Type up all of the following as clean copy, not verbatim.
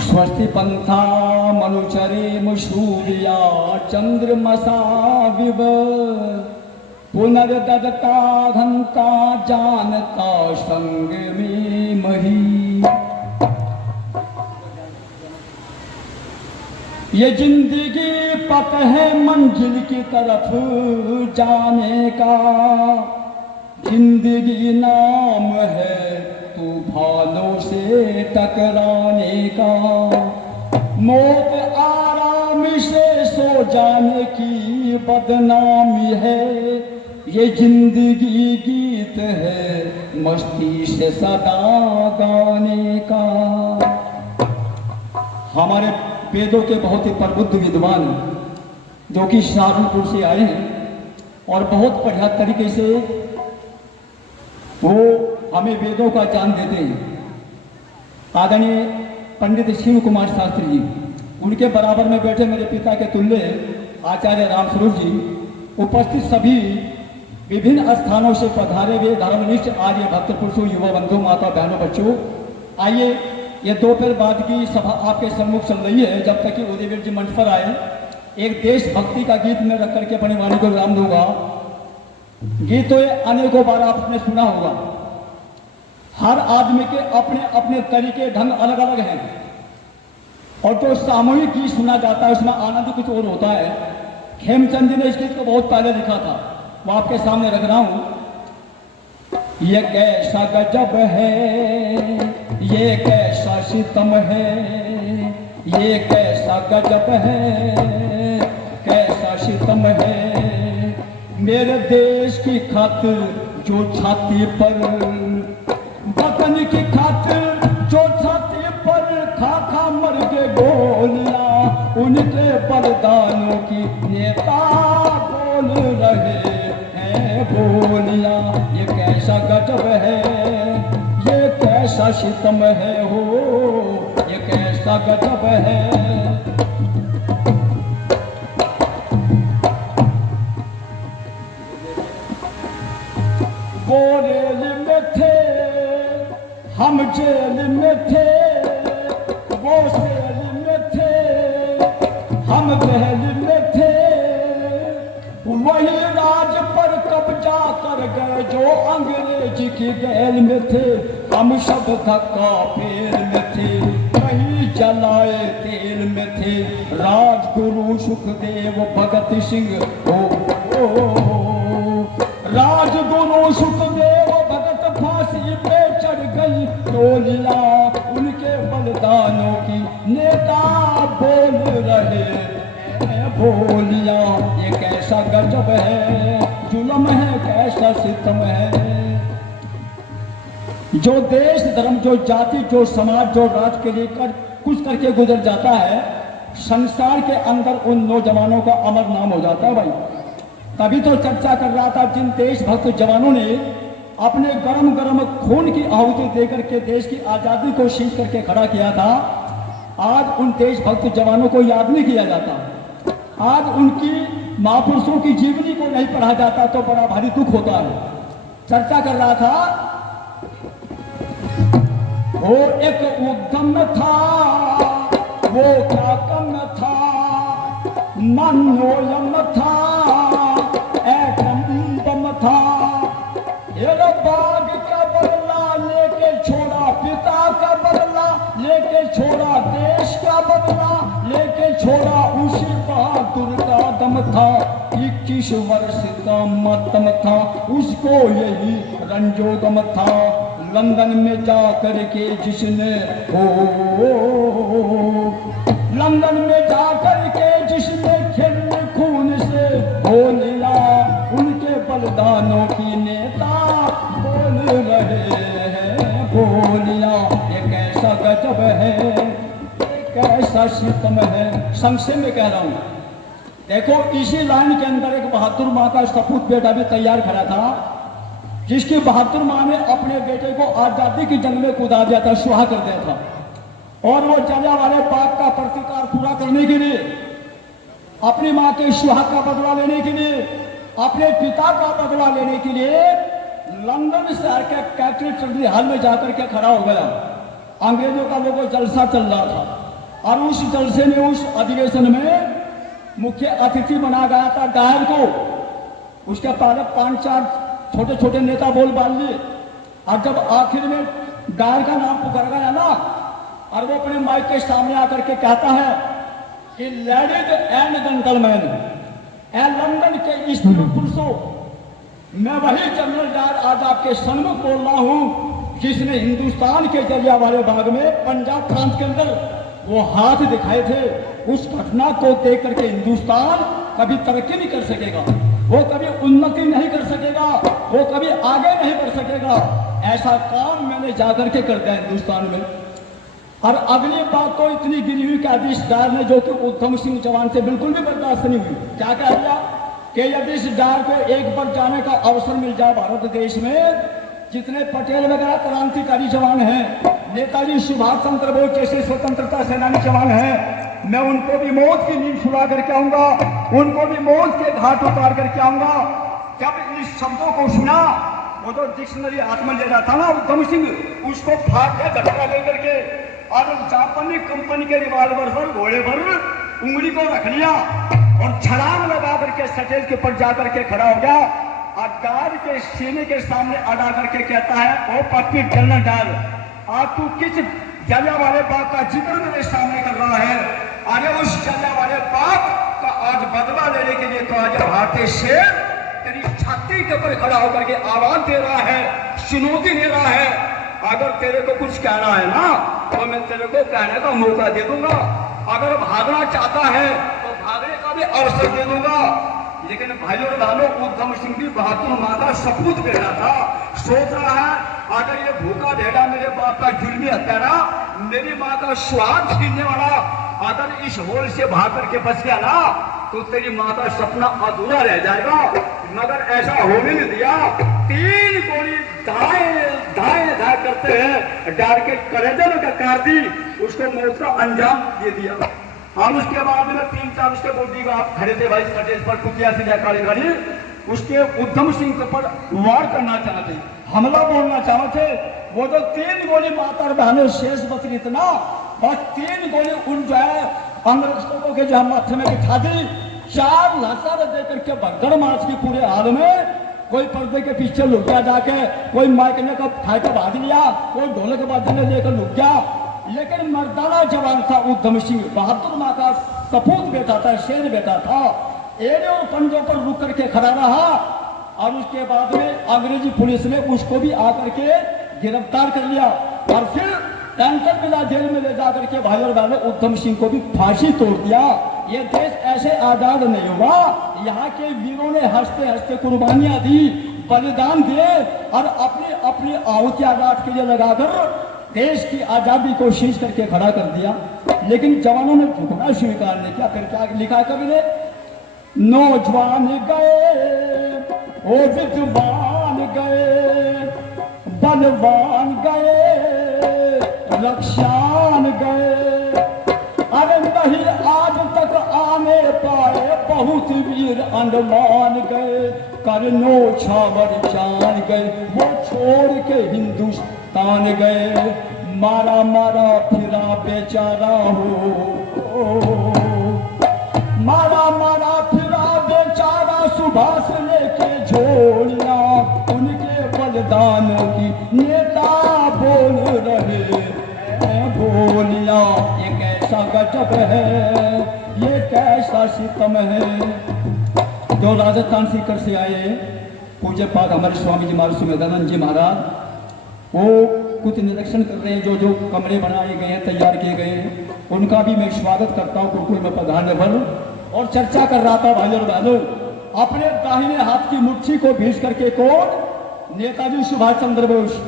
स्वस्ति पंथा मनुचरे सूर्या चंद्रमसा विव पुनर्दत्ता घंटा जानता संग में मही। ये जिंदगी पथ है मंजिल की तरफ जाने का, जिंदगी नाम है तूफानों से टकराने का, मौत आराम से सो जाने की बदनामी है, ये जिंदगी गीत है मस्ती से सदा गाने का। हमारे वेदों के बहुत ही प्रबुद्ध विद्वान जो कि सहारनपुर से आए हैं और बहुत बढ़िया तरीके से वो हमें वेदों का ज्ञान देते हैं। आदरणीय पंडित शिव कुमार शास्त्री जी, उनके बराबर में बैठे मेरे पिता के तुल्य आचार्य रामस्वरूप जी, उपस्थित सभी विभिन्न स्थानों से पधारे हुए धर्मनिष्ठ आर्य भक्त पुरुषों, युवा बंधु, माता बहनों, बच्चों, आइए ये दोपहर बाद की सभा आपके सम्मुख चल रही है। जब तक कि उदयवीर जी मंच पर आए, एक देशभक्ति का गीत में रख करके अपनी वाणी को विराम दूंगा। गीत तो ये अनेकों बार आपने सुना होगा। हर आदमी के अपने अपने तरीके ढंग अलग अलग हैं और जो सामूहिक गीत सुना जाता है उसमें आनंद कुछ और होता है। खेमचंद जी ने इस गीत को बहुत पहले लिखा था, वो आपके सामने रख रहा हूं। ये कैसा गजब है, ये कैसा सितम है, ये कैसा गजब है, कैसा सितम है, मेरे देश की खातिर जो छाती पर, वतन की खातिर जो छाती पर खा खा मर के गोलियां, उनके बलिदानों की नेता बोल रहे हैं बोलियां। ये कैसा गजब है, ये कैसा सितम है, हो ये कैसा गजब है। वो रेल में थे, हम जेल में थे, वो सेल में थे, हम जेल में थे, वही राज पर कब्जा कर गए जो अंग्रेज की गैल में थे। हम सब धक्का पेल में थे, कहीं जलाए तेल में थे, राजगुरु सुखदेव भगत सिंह राजगुरु सुखदेव भगत फांसी पे चढ़ गई टोलियां, उनके बलिदानों की नेता बोल रहे हैं बोलियां। ये कैसा गजब है, जुल्म है, कैसा सितम है। जो देश धर्म, जो जाति, जो समाज, जो राज के लिए कुछ करके गुजर जाता है, संसार के अंदर उन नौजवानों का अमर नाम हो जाता है भाई। तभी तो चर्चा कर रहा था, जिन देशभक्त जवानों ने अपने गरम गरम खून की आहुति देकर के देश की आजादी को शीश करके खड़ा किया था, आज उन देशभक्त जवानों को याद नहीं किया जाता। आज उनकी महापुरुषों की जीवनी को नहीं पढ़ा जाता तो बड़ा भारी दुख होता है। चर्चा कर रहा था, वो एक उद्यम था, वो क्या कम था, मनोयम था, एटम बम था, ये बाग का बदला लेके छोड़ा, पिता का बदला लेके छोड़ा, देश का बदला लेके छोड़ा, उसी बहादुर का दम था। 21 वर्ष का मतम था, उसको यही रंजोगम था। लंदन में जा करके जिसने लंदन में जा करके जिसने खिल खून से हो लिया, उनके बलिदानों की नेता बोल रहे हैं बोलिया। ये कैसा गजब है, ये कैसा सितम है। संक्षेप में कह रहा हूं, देखो इसी लाइन के अंदर एक बहादुर माँ का सपूत बेटा भी तैयार खड़ा था, जिसकी बहादुर माँ ने अपने बेटे को आजादी की जंग में कूदा दिया था, सुहा कर दिया था। और वो जलियांवाले बाग का प्रतिकार पूरा करने के लिए, अपनी माँ के सुहाग का बदला लेने के लिए अपने पिता का बदला लेने के लिए लंदन शहर के कैथेड्रल हॉल में जाकर के खड़ा हो गया। अंग्रेजों का वो कोई जलसा चल रहा था और उस जलसे में, उस अधिवेशन में मुख्य अतिथि बना गया था डायर को। उसके पहले 5-4 छोटे छोटे नेता बोल बाल लिए और जब आखिर में डायर का नाम पुकार गया ना, और वो अपने माइक के सामने आकर के कहता है कि ladies and gentleman A London के इस पुरुषों, मैं वही जनरल डायर आज आपके सन्मुख बोल रहा हूं जिसने हिंदुस्तान के जलियांवाले बाग में पंजाब प्रांत के अंदर वो हाथ दिखाए थे। उस घटना को देख करके हिंदुस्तान कभी तरक्की नहीं कर सकेगा, वो कभी उन्नति नहीं कर सकेगा, वो कभी आगे नहीं बढ़ सकेगा। ऐसा काम मैंने जाकर के कर दिया हिंदुस्तान में। और अगली बात तो इतनी गिरी हुई कि इस डायर ने, जो कि उधम सिंह चौहान से बिल्कुल भी बर्दाश्त नहीं हुई, क्या कह दिया कि यदि इस डायर को एक बार जाने का अवसर मिल जाए भारत देश में, जितने पटेल वगैरह क्रांतिकारी जवान हैं, नेताजी सुभाष चंद्र बोस जैसे स्वतंत्रता सेनानी जवान हैं, मैं उनको भी मौत की नींद सुला करके आऊंगा, उनको भी मौत के घाट उतार करके आऊंगा। जब इन शब्दों को सुना, वो जो डिक्शनरी हाथ में ले रहा था ना उधम सिंह, उसको फाड़ के धक्का लेकर के और जापानी कंपनी के रिवाल्वर पर, घोड़े पर उंगली को रख लिया और छलांग लगा करके स्टेज के ऊपर जाकर के खड़ा हो गया और डायर के सीने के सामने अड़ा करके कहता है, ओ पप्पी जनरल डायर, आज तू किस जलियांवाले बाग का जिक्र मेरे सामने कर रहा है? अरे उस जलियांवाले बाग का आज बदला लेने के लिए तो आज भारतीय शेर तेरी छाती के ऊपर खड़ा होकर के आवाज दे रहा है, चुनौती दे रहा है। अगर तेरे को कुछ कहना है ना, तो मैं तेरे को कहने का मौका दे दूंगा। अगर भागना चाहता है तो भागने का भी अवसर दे दूंगा। लेकिन भाइयों और बहनों, उधम सिंह भी बहादुर माँ का सपूत बेटा था। सोच रहा है, अगर ये भूखा ढेड़ा मेरे बाप का जुल्मी हत्यारा, मेरी माँ का स्वाद छीनने वाला अगर इस होल से भाग करके बच गया ना, तो तेरी माँ का सपना अधूरा रह जाएगा। मगर ऐसा हो भी नहीं दिया। 3 गोली दाएं करते हैं, डार के कलेजे में टक्कर दी, उसको मौत का अंजाम दे दिया। हम उसके बाद में 3-4 उसके बॉडीगार्ड खड़े थे भाई स्टेज पर, कुतिया से काली गाड़ी, उसके उधम सिंह के ऊपर वार करना चाहते, हमला बोलना चाहते। वो जो 3 गोली माता बहनों शेष बच इतना, बस 3 गोली उन जो है अंग्रेजों के जो माथे में बिठा दी। 4 लाचार देकर के भगदड़ मार्च की पूरे हाल में, कोई पर्दे के पीछे लुक गया जाके, कोई माइकने का खाए का भाग लिया, कोई ढोलक बाजने लेकर लुक गया। लेकिन मर्दाना जवान था उधम सिंह, बहादुर माँ का सपूत बेटा था, शेर बेटा था। एड़े और पंजों पर रुक करके खड़ा रहा और उसके बाद में अंग्रेजी पुलिस ने उसको भी आकर के गिरफ्तार कर लिया और फिर टैंकर मिला जेल में ले जाकर के भाई और बहनों उधम सिंह को भी फांसी तोड़ दिया। ये देश ऐसे आजाद नहीं हुआ, यहाँ के वीरों ने हंसते हंसते कुर्बानियां दी, बलिदान दिए और अपनी अपनी आहुति आजाद के लिए लगाकर देश की आजादी को शीश करके खड़ा कर दिया। लेकिन जवानों ने झुकना स्वीकार नहीं किया। फिर क्या लिखा कवि ने, नौजवान गए ओ विद्वान गए, बलवान गए, रक्षान गए, अरे नहीं आज तक आने पाए, बहुत वीर अंडमान गए, करनो छावर जान गए, वो छोड़ के हिंदुस्तान गए, मारा मारा फिरा बेचारा हो, मारा मारा फिरा बेचारा, सुभाष लेके झोलिया, उनके बलिदान की नेता बोल रहे बोलिया। ये कैसा गजब है, ये कैसा सितम है। जो राजस्थान सीकर से आए पूज्य पाद हमारे स्वामी जी महाराज सुमेधानंद जी महाराज, वो कुछ निरीक्षण कर रहे हैं। जो जो कमरे बनाए गए हैं, तैयार किए गए हैं, उनका भी मैं स्वागत करता हूँ गुरुकुल में पधारने पर। और चर्चा कर रहा था भाई और बहनों, अपने दाहिने हाथ की मुट्ठी को भींच करके कौन, नेताजी सुभाष चंद्र बोस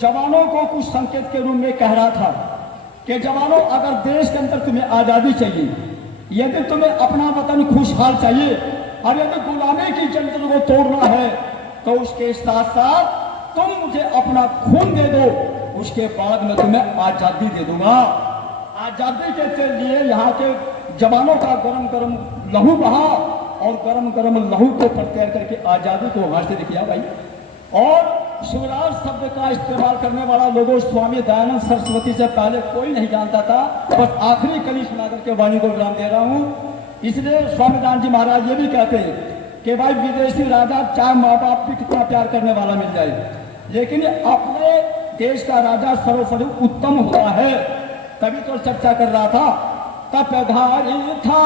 जवानों को कुछ संकेत के रूप में कह रहा था कि जवानों, अगर देश के अंदर तुम्हें आजादी चाहिए, यदि तुम्हें अपना वतन खुशहाल चाहिए और यदि गुलामी की जंजीर को तोड़ना है, तो उसके साथ साथ तुम मुझे अपना खून दे दो, उसके बाद मैं तुम्हें आजादी दे दूंगा। आजादी के लिए यहाँ के जवानों का गरम गरम लहू बहा और गरम गरम लहू को प्रत्यार करके आजादी को हासिल किया भाई। और स्वराज शब्द का इस्तेमाल करने वाला लोगों स्वामी दयानंद सरस्वती से पहले कोई नहीं जानता था। बस आखिरी कली सुना करके वाणी को विराम दे रहा हूँ। इसलिए स्वामी दयानंद जी महाराज ये भी कहते हैं कि भाई विदेशी राजा चाहे माँ बाप भी कितना प्यार करने वाला मिल जाए, लेकिन अपने देश का राजा सर्वोपरि उत्तम होता है। तभी तो चर्चा कर रहा था, तपधारी था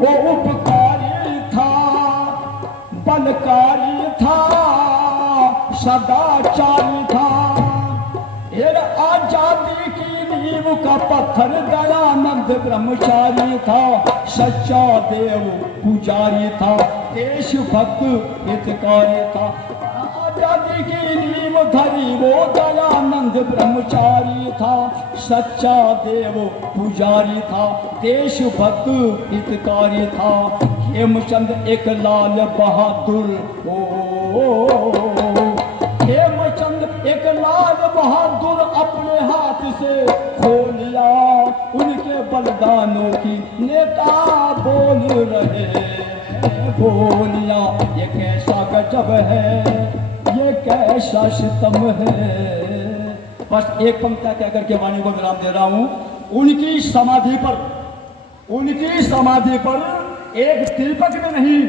वो उपकारी था, बलकारी था, सदाचारी था। ये आजादी की नींव का पत्थर दयानंद ब्रह्मचारी था, सच्चा देव पुजारी था, देशभक्त हितकारी था। आजादी की नींव धरी वो दयानंद ब्रह्मचारी था, सच्चा देव पुजारी था, देशभक्त हितकारी था। हेमचंद एक लाल बहादुर हेमचंद एक लाल बहादुर अपने हाथ से खोलिया, उनके बलिदानों की नेता बोल रहे बोलिया। ये कैसा गजब है, ये कैसा सितम है। बस एक पंक्ति कह करके वाणी को विराम दे रहा हूं। उनकी समाधि पर एक दीपक भी नहीं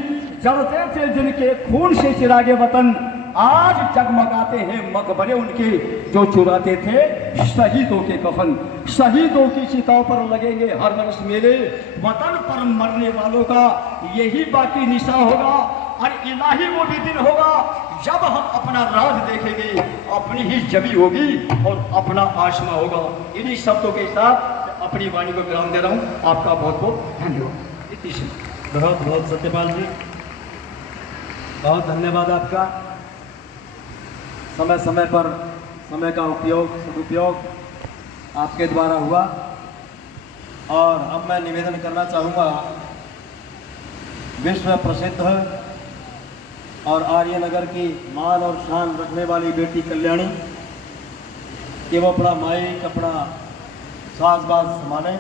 जलते थे जिनके खून से चिरागे वतन, आज जगमगाते हैं मकबरे उनके जो चुराते थे शहीदों के कफन। शहीदों की चिताओं पर लगेंगे हर वर्ष मेले, वतन पर मरने वालों का यही बाकी निशा होगा। और इलाही वो भी दिन होगा जब हम अपना राज देखेंगे, अपनी ही जबी होगी और अपना आसमा होगा। इन्हीं शब्दों के साथ अपनी वाणी को विराम दे रहा हूँ। आपका बहुत बहुत धन्यवाद। बहुत बहुत सत्यपाल जी, बहुत धन्यवाद आपका। समय समय पर समय का उपयोग सदुपयोग आपके द्वारा हुआ। और अब मैं निवेदन करना चाहूँगा, विश्व प्रसिद्ध और आर्यनगर की मान और शान रखने वाली बेटी कल्याणी कि वो अपना माइक अपना साज बाज संभालें।